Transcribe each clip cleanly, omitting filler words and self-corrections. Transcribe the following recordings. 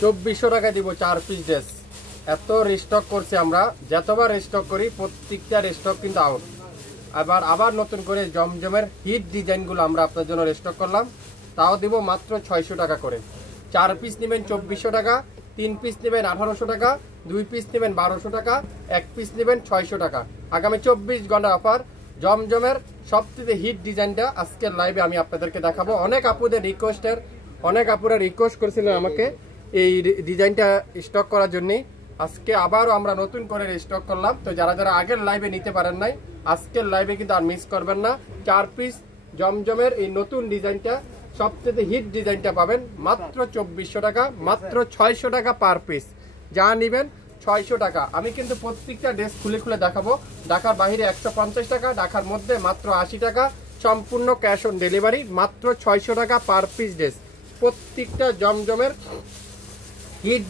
2400 টাকা দিব 4 piece dress. এত রিস্টক করছি আমরা, যতবার রিস্টক করি প্রত্যেকটা রিস্টক কিন্তু আউট। আবার নতুন করে জমজমের হিট ডিজাইনগুলো আমরা আপনার জন্য রিস্টক করলাম, তাও দিব মাত্র 600 টাকা করে। 4 পিস নেবেন 2400 টাকা, 3 পিস নেবেন 1800 টাকা, 2 পিস নেবেন 1200 টাকা, 1 পিস নেবেন 600 টাকা। আগামী 24 ঘন্টা অফার জমজমের সবথেকে হিট ডিজাইনটা আজকের লাইভে আমি আপনাদেরকে দেখাবো। অনেক আপুরা রিকোয়েস্ট করেছিলেন আমাকে এই ডিজাইনটা স্টক করার জন্য। আজকে আবারও আমরা নতুন করে স্টক করলাম। তো যারা আগের লাইভে নিতে পারেন নাই, আজকের লাইভে কিন্তু আর মিস করবেন না। 4 পিস জমজমের এই নতুন ডিজাইনটা, সবচেয়ে হিট ডিজাইনটা পাবেন মাত্র 2400 টাকা, মাত্র 600 টাকা পার পিস। যা নেবেন 600 টাকা। আমি কিন্তু প্রত্যেকটা ড্রেস খুলে খুলে দেখাবো। ঢাকার বাইরে 150 টাকা, ঢাকার মধ্যে মাত্র 80 টাকা, সম্পূর্ণ ক্যাশ অন ডেলিভারি। মাত্র 600 টাকা পার পিস ড্রেস। প্রত্যেকটা জমজমের হিট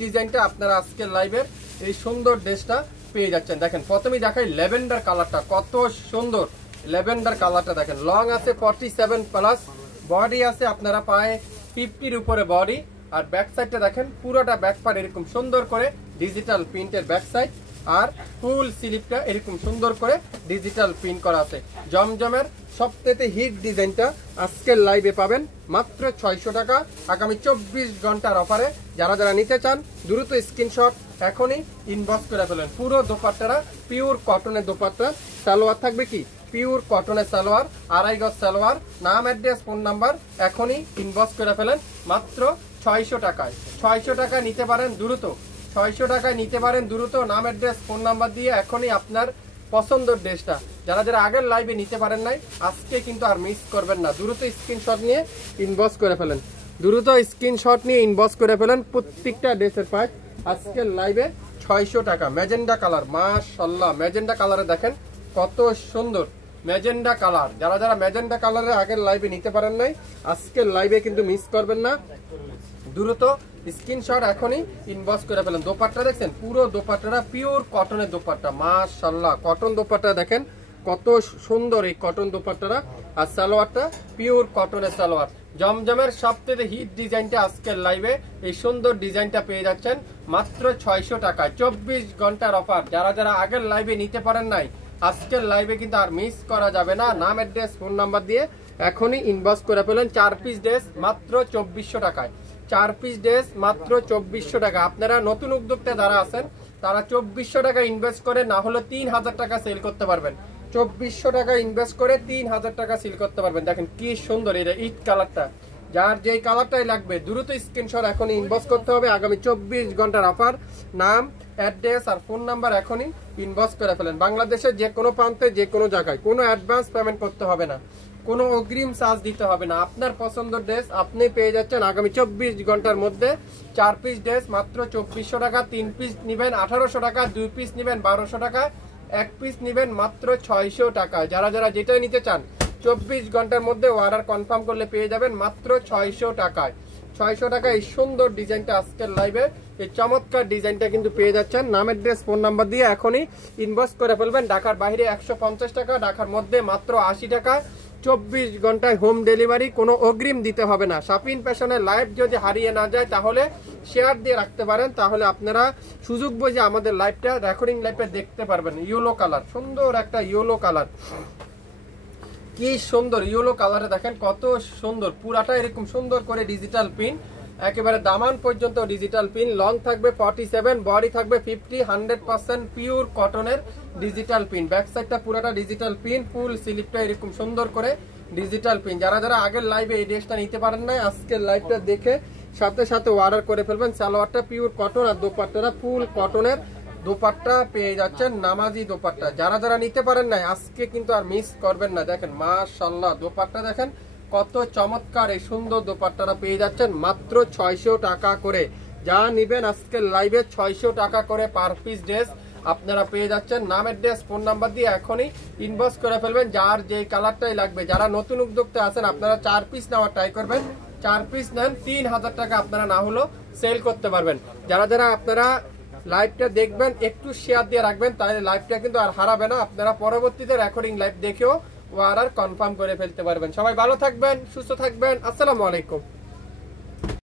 ডিজাইনটা আপনারা আজকের লাইভের এই সুন্দর ড্রেসটা পেয়ে যাচ্ছেন। দেখেন প্রথমেই দেখাই ল্যাভেন্ডার কালারটা, কত সুন্দর ল্যাভেন্ডার কালারটা। দেখেন লং আছে 47 প্লাস, বডি আছে আপনারা পায়ে 50-র উপরে বডি। আর ব্যাক সাইডটা দেখেন পুরোটা ব্যাক পার্ট এরকম সুন্দর করে ডিজিটাল প্রিন্টের ব্যাক সাইড, আর ফুল স্লিপটা এরকম সুন্দর করে ডিজিটাল প্রিন্ট করা আছে। জমজমের সবথেকে হিট ডিজাইনটা আজকের লাইভে পাবেন মাত্র 600 টাকা। আগামী 24 ঘন্টার অফারে যারা নিতে চান দ্রুত স্ক্রিনশট এখনই ইনবক্স করে ফেলেন। পুরো দোপাট্টারা পিওর কটনের দোপাট্টা, সালোয়ার থাকবে কি পিওর কটনের সালোয়ার, 2.5 গজ সালোয়ার। নাম, অ্যাড্রেস, ফোন নাম্বার এখনই ইনবক্স করে ফেলেন মাত্র 600 টাকায়। 600 টাকা নিতে পারেন দ্রুত, 600 টাকায় নিতে পারেন দ্রুত। নাম, অ্যাড্রেস, ফোন নাম্বার দিয়ে এখনই আপনার পছন্দের ড্রেসটা যারা আগের লাইভে নিতে পারেন নাই, আজকে কিন্তু আর মিস করবেন না। দ্রুত স্ক্রিনশট নিয়ে ইনবক্স করে ফেলেন। প্রত্যেকটা ড্রেসের প্রাইস আজকের লাইভে 600 টাকা। ম্যাজেন্ডা কালার, মাশাআল্লাহ ম্যাজেন্ডা কালারে দেখেন কত সুন্দর ম্যাজেন্ডা কালার। যারা ম্যাজেন্ডা কালারে আগের লাইভে নিতে পারেন নাই, আজকের লাইভে কিন্তু মিস করবেন না। দ্রুত স্ক্রিনশট এখনই ইনবক্স করে ফেলেন। দোপাট্টা দেখছেন, পুরো দোপাট্টাটা পিওর কটনের দোপাট্টা, মাশাআল্লাহ কটন দোপাট্টা দেখেন কত সুন্দর এই কটন দোপাট্টাটা। আর সালোয়ারটা পিওর কটনের সালোয়ার। জমজমের সবথেকে হিট ডিজাইনটা আজকের লাইভে এই সুন্দর ডিজাইনটা পেয়ে যাচ্ছেন মাত্র 600 টাকায়। 24 ঘন্টার অফার। যারা আগের লাইভে নিতে পারেন নাই, আজকের লাইভে কিন্তু আর মিস করা যাবে না। নাম, অ্যাড্রেস, ফোন নাম্বার দিয়ে এখনই ইনবক্স করে ফেলেন। 4 পিস ড্রেস মাত্র 2400 টাকায়। 4 পিস ড্রেস মাত্র 2400 টাকা। আপনারা নতুন উদ্যোক্তা যারা আছেন তারা 2400 টাকা ইনভেস্ট করে না হলে 3000 টাকা সেল করতে পারবেন। 2400 টাকা ইনভেস্ট করে 3000 টাকা সেল করতে পারবেন। দেখেন কি সুন্দর এটা ইট কালারটা। যার যেই কালারটাই লাগবে দ্রুত স্ক্রিনশট এখনই ইনবক্স করতে হবে। আগামী 24 ঘন্টার অফার। নাম, অ্যাড্রেস আর ফোন নাম্বার এখনই ইনবক্স করে ফেলেন। বাংলাদেশের যে কোনো প্রান্তে যে কোনো জায়গায় কোনো অ্যাডভান্স পেমেন্ট করতে হবে না, কোনো অগ্রিম চার্জ দিতে হবে না। আপনার পছন্দের ড্রেস আপনি পেয়ে যাচ্ছেন আগামী 24 ঘন্টার মধ্যে। 4 পিস ড্রেস মাত্র 2400 টাকা, 3 পিস নেবেন 1800 টাকা, 2 পিস নেবেন 1200 টাকা, 1 পিস নেবেন মাত্র 600 টাকা। যারা যেটাই নিতে চান 24 ঘন্টার মধ্যে অর্ডার কনফার্ম করলে পেয়ে যাবেন মাত্র 600 টাকায়। 600 টাকা এই সুন্দর ডিজাইনটা আজকের লাইভে এই চমৎকার ডিজাইনটা কিন্তু পেয়ে যাচ্ছেন। নাম, অ্যাড্রেস, ফোন নাম্বার দিয়ে এখনই ইনবক্স করে ফেলবেন। ঢাকার বাইরে 150 টাকা, ঢাকার মধ্যে মাত্র 80 টাকা। 24 ঘন্টায় হোম ডেলিভারি, কোনো অগ্রিম দিতে হবে না। শাপিং ফ্যাশনের লাইভ যদি হারিয়ে না যায় তাহলে শেয়ার দিয়ে রাখতে পারেন, তাহলে আপনারা সুযোগ বুঝে আমাদের লাইভটা রেকর্ডিং লাইভে দেখতে পারবেন। ইয়েলো কালার, সুন্দর একটা ইয়েলো কালার, কি সুন্দর ইয়েলো কালারে দেখেন কত সুন্দর। পুরাটা এরকম সুন্দর করে ডিজিটাল পিন, একেবারে দামান পর্যন্ত ডিজিটাল পিন। লং থাকবে 47, বডি থাকবে 50, 100% পিওর কটনের ডিজিটাল পিন। ব্যাক সাইডটা পুরাটা ডিজিটাল পিন, ফুল স্লিপটা এরকম সুন্দর করে ডিজিটাল পিন। যারা আগের লাইভে এই ড্রেসটা নিতে পারেন না, আজকের লাইভটা দেখে সাথে অর্ডার করে ফেলবেন। সালোয়ারটা পিওর কটন আর দোপাট্টাটা ফুল কটনের দোপাট্টা পেয়ে যাচ্ছেন, নামাজি দোপাট্টা। যারা নিতে পারেন না আজকে কিন্তু আর মিস করবেন না। দেখেন মাশাআল্লাহ দোপাট্টা দেখেন কত চমৎকার। এই সুন্দর দোপাট্টাটা পেয়ে যাচ্ছেন মাত্র 600 টাকা করে। যা নিবেন আজকের লাইভে 600 টাকা করে পার পিস ড্রেস আপনারা পেয়ে যাচ্ছেন। নাম, অ্যাড্রেস, ফোন নাম্বার দিয়ে এখনই ইনবক্স করে ফেলবেন যার যেই কালারটাই লাগবে। যারা নতুন উদ্যোক্তা আছেন আপনারা 4 পিস নেওয়ার ট্রাই করবেন। 4 পিস নেন 3000 টাকা আপনারা না হলেও সেল করতে পারবেন। যারা আপনারা লাইভটা দেখবেন একটু শেয়ার দিয়ে রাখবেন, তাহলে লাইভটা কিন্তু আর হারাবে না। আপনারা পরবর্তীতে রেকর্ডিং লাইভ দেখেও অর্ডার কনফার্ম করে ফেলতে পারবেন। সবাই ভালো থাকবেন, সুস্থ থাকবেন। আসসালামু আলাইকুম।